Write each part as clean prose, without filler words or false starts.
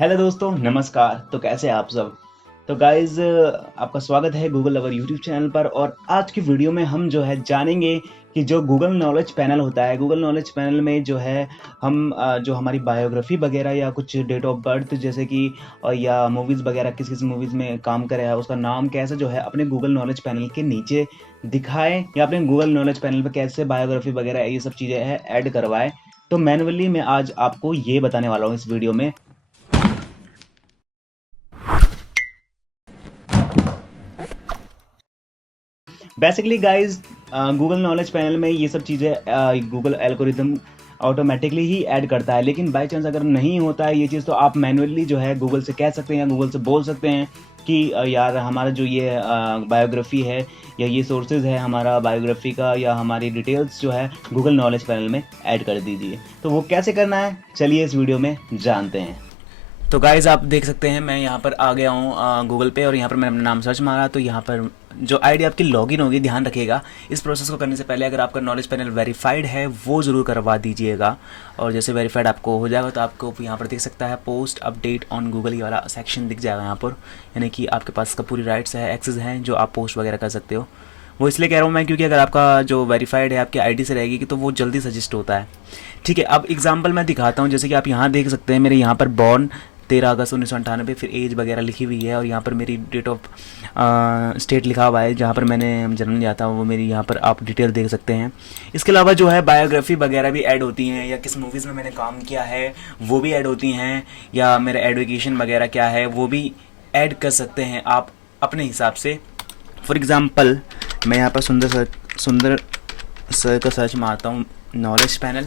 Hello दोस्तों, नमस्कार। तो कैसे हैं आप सब? तो गाइज़, आपका स्वागत है गूगल अवर यूट्यूब चैनल पर। और आज की वीडियो में हम जो है जानेंगे कि जो गूगल नॉलेज पैनल होता है, गूगल नॉलेज पैनल में जो है हम जो हमारी बायोग्राफ़ी वगैरह या कुछ डेट ऑफ बर्थ जैसे कि या मूवीज़ वगैरह किस-किस मूवीज़ में काम करा है, उसका नाम कैसे जो है अपने गूगल नॉलेज पैनल के नीचे दिखाएँ या अपने गूगल नॉलेज पैनल पे कैसे बायोग्राफ़ी वगैरह ये सब चीज़ें हैं ऐड करवाएँ। तो मैनुअली मैं आज आपको ये बताने वाला हूँ इस वीडियो में। Basically guys, Google knowledge panel में ये सब चीज़ें गूगल एल्गोरिदम ऑटोमेटिकली ही ऐड करता है, लेकिन बाय चांस अगर नहीं होता है ये चीज़ तो आप मैनुअली जो है गूगल से कह सकते हैं या गूगल से बोल सकते हैं कि यार हमारा जो ये बायोग्राफी है या ये सोर्सेज है हमारा बायोग्राफी का या हमारी डिटेल्स जो है गूगल नॉलेज पैनल में ऐड कर दीजिए। तो वो कैसे करना है, चलिए इस वीडियो में जानते हैं। तो गाइज़, आप देख सकते हैं मैं यहाँ पर आ गया हूँ गूगल पे और यहाँ पर मैंने अपना नाम सर्च मारा तो यहाँ पर जो आईडी आपकी लॉगिन होगी, ध्यान रखिएगा इस प्रोसेस को करने से पहले अगर आपका नॉलेज पैनल वेरीफाइड है वो ज़रूर करवा दीजिएगा। और जैसे वेरीफाइड आपको हो जाएगा तो आपको यहाँ पर दिख सकता है पोस्ट अपडेट ऑन गूगल, ये वाला सेक्शन दिख जाएगा यहाँ पर, यानी कि आपके पास का पूरी राइट्स है, एक्सेस हैं जो आप पोस्ट वगैरह कर सकते हो। वो इसलिए कह रहा हूँ मैं क्योंकि अगर आपका जो वेरीफाइड है आपकी आईडी से रहेगी कि तो वो जल्दी सजेस्ट होता है। ठीक है, अब एग्जांपल मैं दिखाता हूँ। जैसे कि आप यहाँ देख सकते हैं मेरे यहाँ पर बॉर्न 13 अगस्त 1998, फिर एज वगैरह लिखी हुई है और यहाँ पर मेरी डेट ऑफ स्टेट लिखा हुआ है जहाँ पर मैंने जन्म लिया था, वो मेरी यहाँ पर आप डिटेल देख सकते हैं। इसके अलावा जो है बायोग्राफी वगैरह भी ऐड होती हैं या किस मूवीज़ में मैंने काम किया है वो भी ऐड होती हैं, या मेरा एडुकेशन वगैरह क्या है वो भी ऐड कर सकते हैं आप अपने हिसाब से। फॉर एग्ज़ाम्पल मैं यहाँ पर सुंदर सर का सर्च मारता हूँ नॉलेज पैनल,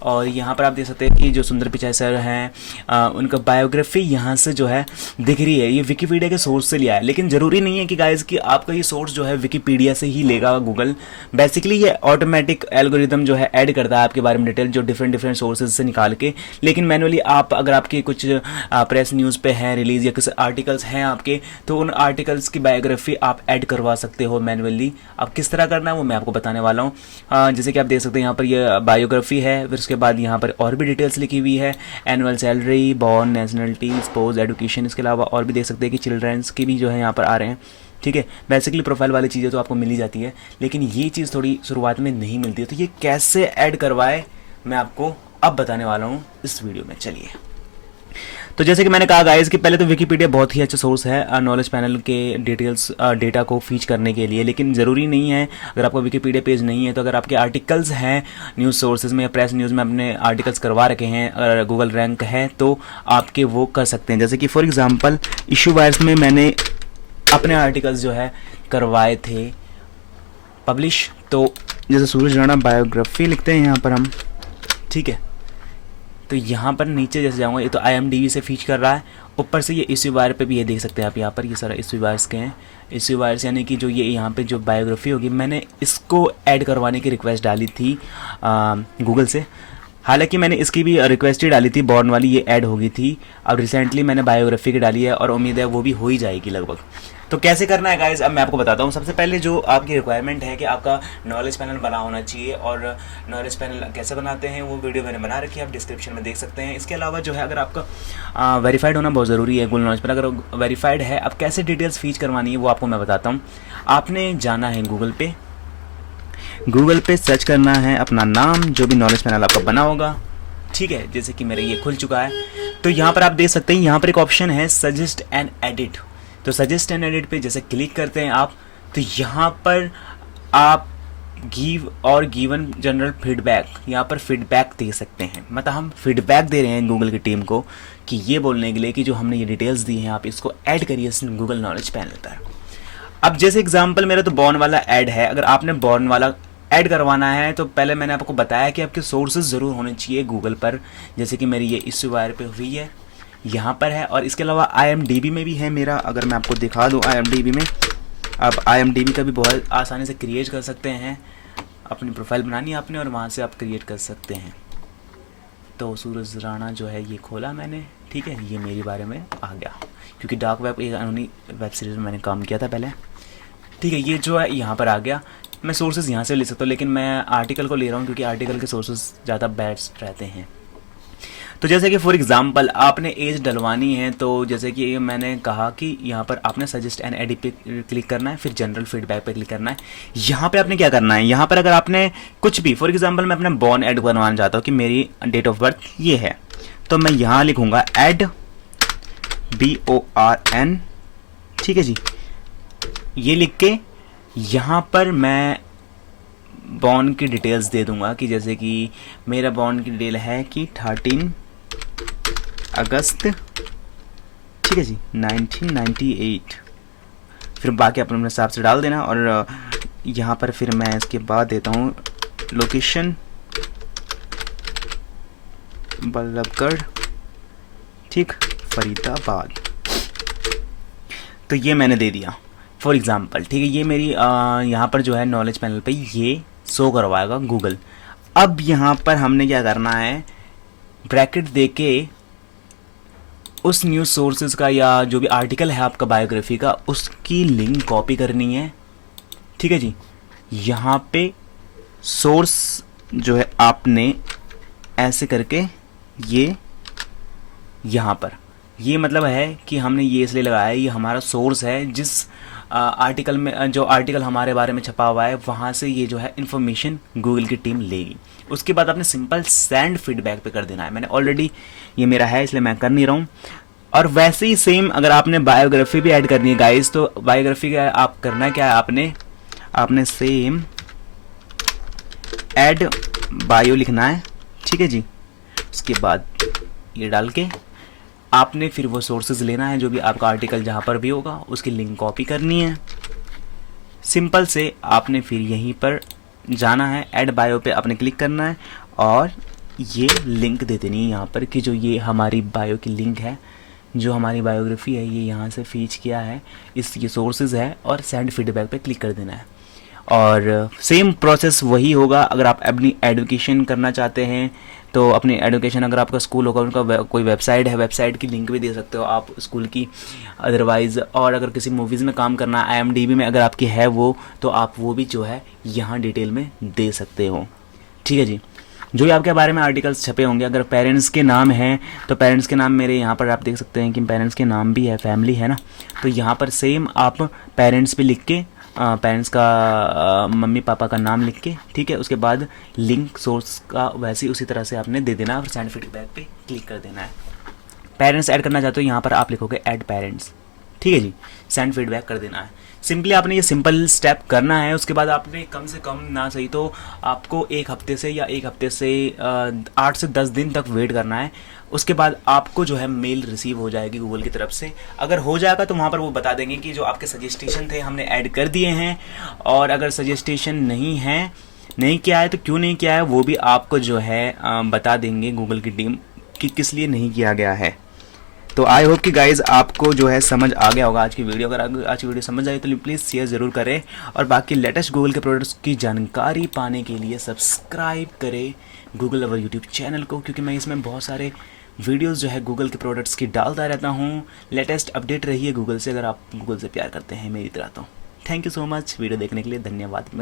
और यहाँ पर आप देख सकते हैं कि जो सुंदर पिचाई सर हैं उनका बायोग्राफी यहाँ से जो है दिख रही है। ये विकीपीडिया के सोर्स से लिया है, लेकिन ज़रूरी नहीं है कि गाइस कि आपका ये सोर्स जो है विकीपीडिया से ही लेगा गूगल। बेसिकली ये ऑटोमेटिक एल्गोरिदम जो है ऐड करता है आपके बारे में डिटेल जो डिफरेंट डिफरेंट सोर्सेज से निकाल के। लेकिन मैनुअली आप अगर आपके कुछ प्रेस न्यूज़ पे हैं रिलीज या कुछ आर्टिकल्स हैं आपके, तो उन आर्टिकल्स की बायोग्राफी आप ऐड करवा सकते हो मैनुअली। अब किस तरह करना है वो मैं आपको बताने वाला हूँ। जैसे कि आप देख सकते हैं यहाँ पर ये बायोग्राफी है, फिर उसके बाद यहाँ पर और भी डिटेल्स लिखी हुई है, annual salary, born, nationality, suppose, education. इसके अलावा और भी देख सकते हैं कि चिल्ड्रंस की भी जो है यहाँ पर आ रहे हैं। ठीक है, बेसिकली प्रोफाइल वाली चीज़ें तो आपको मिल ही जाती है, लेकिन ये चीज़ थोड़ी शुरुआत में नहीं मिलती है। तो ये कैसे ऐड करवाए मैं आपको अब बताने वाला हूँ इस वीडियो में। चलिए, तो जैसे कि मैंने कहा गाइस कि पहले तो विकीपीडिया बहुत ही अच्छा सोर्स है नॉलेज पैनल के डिटेल्स डेटा को फीच करने के लिए, लेकिन ज़रूरी नहीं है। अगर आपका विकीपीडिया पेज नहीं है तो अगर आपके आर्टिकल्स हैं न्यूज़ सोर्सेज में या प्रेस न्यूज़ में अपने आर्टिकल्स करवा रखे हैं, अगर गूगल रैंक है तो आपके वो कर सकते हैं। जैसे कि फॉर एग्ज़ाम्पल इशू वायर्स में मैंने अपने आर्टिकल्स जो है करवाए थे पब्लिश। तो जैसे सूरज राणा बायोग्राफी लिखते हैं यहाँ पर हम, ठीक है। तो यहाँ पर नीचे जैसे जाऊँगा, ये तो IMDb से फीच कर रहा है। ऊपर से ये इश्यू वायर पे भी ये देख सकते हैं आप, यहाँ पर ये सारा इश्यू वायर्स के हैं। इश्यू वायर्स यानी कि जो ये यहाँ पे जो बायोग्राफी होगी, मैंने इसको ऐड करवाने की रिक्वेस्ट डाली थी गूगल से। हालांकि मैंने इसकी भी रिक्वेस्ट ही डाली थी, बॉर्न वाली ये ऐड होगी थी। अब रिसेंटली मैंने बायोग्राफी की डाली है और उम्मीद है वो भी हो ही जाएगी लगभग। तो कैसे करना है गाइज, अब मैं आपको बताता हूँ। सबसे पहले जो आपकी रिक्वायरमेंट है कि आपका नॉलेज पैनल बना होना चाहिए, और नॉलेज पैनल कैसे बनाते हैं वो वीडियो मैंने बना रखी है, आप डिस्क्रिप्शन में देख सकते हैं। इसके अलावा जो है अगर आपका वेरीफाइड होना बहुत ज़रूरी है गूगल नॉलेज पैनल। अगर वेरीफाइड है, अब कैसे डिटेल्स फीच करवानी है वो आपको मैं बताता हूँ। आपने जाना है गूगल पे सर्च करना है अपना नाम, जो भी नॉलेज पैनल आपका बना होगा, ठीक है। जैसे कि मेरा ये खुल चुका है, तो यहाँ पर आप देख सकते हैं यहाँ पर एक ऑप्शन है सजेस्ट एंड एडिट। तो सजेस्ट एंड एडिट पे जैसे क्लिक करते हैं आप, तो यहाँ पर आप गिव और गिवन जनरल फीडबैक, यहाँ पर फीडबैक दे सकते हैं। मतलब हम फीडबैक दे रहे हैं गूगल की टीम को कि ये बोलने के लिए कि जो हमने ये डिटेल्स दी हैं आप इसको ऐड करिए इस गूगल नॉलेज पैनल पर। अब जैसे एग्जांपल मेरा तो बॉर्न वाला ऐड है, अगर आपने बॉर्न वाला ऐड करवाना है तो पहले मैंने आपको बताया कि आपके सोर्सेज ज़रूर होने चाहिए गूगल पर। जैसे कि मेरी ये इश्यू वायर पे हुई है, यहाँ पर है, और इसके अलावा IMDb में भी है मेरा। अगर मैं आपको दिखा दूँ IMDb में, आप IMDb का भी बहुत आसानी से क्रिएट कर सकते हैं। अपनी प्रोफाइल बनानी है आपने और वहाँ से आप क्रिएट कर सकते हैं। तो सूरज राणा जो है ये खोला मैंने, ठीक है। ये मेरे बारे में आ गया क्योंकि डार्क वेब एक अनोनी वेब सीरीज़ में मैंने काम किया था पहले, ठीक है। ये जो है यहाँ पर आ गया। मैं सोर्सेज यहाँ से ले सकता हूँ, लेकिन मैं आर्टिकल को ले रहा हूँ क्योंकि आर्टिकल के सोर्सेज ज़्यादा बेस्ट रहते हैं। तो जैसे कि फॉर एग्जांपल आपने एज डलवानी है, तो जैसे कि मैंने कहा कि यहाँ पर आपने सजेस्ट एन एडिट पे क्लिक करना है, फिर जनरल फीडबैक पे क्लिक करना है। यहाँ पे आपने क्या करना है, यहाँ पर अगर आपने कुछ भी फॉर एग्जांपल मैं अपना बॉर्न ऐड करवाना चाहता हूँ कि मेरी डेट ऑफ बर्थ ये है, तो मैं यहाँ लिखूंगा ऐड BORN, ठीक है जी। ये लिख के यहाँ पर मैं बॉर्न की डिटेल्स दे दूंगा कि जैसे कि मेरा बॉर्न की डिटेल है कि 13 अगस्त, ठीक है जी, 1998। फिर बाकी अपने हिसाब से डाल देना। और यहाँ पर फिर मैं इसके बाद देता हूँ लोकेशन बल्लभगढ़, ठीक, फरीदाबाद। तो ये मैंने दे दिया फॉर एग्जांपल, ठीक है। ये मेरी यहाँ पर जो है नॉलेज पैनल पे ये शो करवाएगा गूगल। अब यहाँ पर हमने क्या करना है, ब्रैकेट देके उस न्यूज़ सोर्सेज का या जो भी आर्टिकल है आपका बायोग्राफी का, उसकी लिंक कॉपी करनी है, ठीक है जी। यहाँ पे सोर्स जो है आपने ऐसे करके ये यहाँ पर, ये मतलब है कि हमने ये इसलिए लगाया है, ये हमारा सोर्स है जिस आर्टिकल में, जो आर्टिकल हमारे बारे में छपा हुआ है वहाँ से ये जो है इन्फॉर्मेशन गूगल की टीम लेगी। उसके बाद आपने सिंपल सेंड फीडबैक पे कर देना है। मैंने ऑलरेडी ये मेरा है इसलिए मैं कर नहीं रहा हूँ। और वैसे ही सेम अगर आपने बायोग्राफी भी ऐड करनी है गाइस, तो बायोग्राफी का आप करना क्या है, आपने सेम ऐड बायो लिखना है, ठीक है जी। उसके बाद ये डाल के आपने फिर वो सोर्सेज लेना है, जो भी आपका आर्टिकल जहाँ पर भी होगा उसकी लिंक कॉपी करनी है। सिंपल से आपने फिर यहीं पर जाना है, ऐड बायो पे आपने क्लिक करना है और ये लिंक दे देनी है यहाँ पर कि जो ये हमारी बायो की लिंक है, जो हमारी बायोग्राफी है ये यहाँ से फीच किया है, ये सोर्सेज है, और सेंड फीडबैक पे क्लिक कर देना है। और सेम प्रोसेस वही होगा अगर आप अपनी एडुकेशन करना चाहते हैं तो अपनी एडुकेशन, अगर आपका स्कूल होगा उनका कोई वेबसाइट है, वेबसाइट की लिंक भी दे सकते हो आप स्कूल की अदरवाइज़। और अगर किसी मूवीज़ में काम करना है, IMDb में अगर आपकी है वो, तो आप वो भी जो है यहाँ डिटेल में दे सकते हो, ठीक है जी। जो भी आपके बारे में आर्टिकल्स छपे होंगे, अगर पेरेंट्स के नाम हैं तो पेरेंट्स के नाम मेरे यहाँ पर आप देख सकते हैं कि पेरेंट्स के नाम भी है, फैमिली है ना, तो यहाँ पर सेम आप पेरेंट्स भी लिख के, पेरेंट्स का मम्मी पापा का नाम लिख के, ठीक है, उसके बाद लिंक सोर्स का वैसे ही उसी तरह से आपने दे देना है और सेंड फीडबैक पे क्लिक कर देना है। पेरेंट्स ऐड करना चाहते हो, यहाँ पर आप लिखोगे ऐड पेरेंट्स, ठीक है जी, सेंड फीडबैक कर देना है। सिंपली आपने ये सिंपल स्टेप करना है। उसके बाद आपने कम से कम ना सही तो आपको एक हफ्ते से 8 से 10 दिन तक वेट करना है। उसके बाद आपको जो है मेल रिसीव हो जाएगी गूगल की तरफ से। अगर हो जाएगा तो वहाँ पर वो बता देंगे कि जो आपके सजेस्टेशन थे हमने ऐड कर दिए हैं, और अगर सजेस्टेशन नहीं किया है तो क्यों नहीं किया है वो भी आपको जो है बता देंगे गूगल की टीम कि किस लिए नहीं किया गया है। तो आई होप कि गाइज आपको जो है समझ आ गया होगा आज की वीडियो। अगर आज की वीडियो समझ आई तो प्लीज़ शेयर ज़रूर करें, और बाकी लेटेस्ट गूगल के प्रोडक्ट्स की जानकारी पाने के लिए सब्सक्राइब करें गूगल अवर यूट्यूब चैनल को, क्योंकि मैं इसमें बहुत सारे वीडियोस जो है गूगल के प्रोडक्ट्स की डालता रहता हूँ। लेटेस्ट अपडेट रहिए गूगल से, अगर आप गूगल से प्यार करते हैं मेरी तरह तो। Thank you so much video देखने के लिए, धन्यवाद।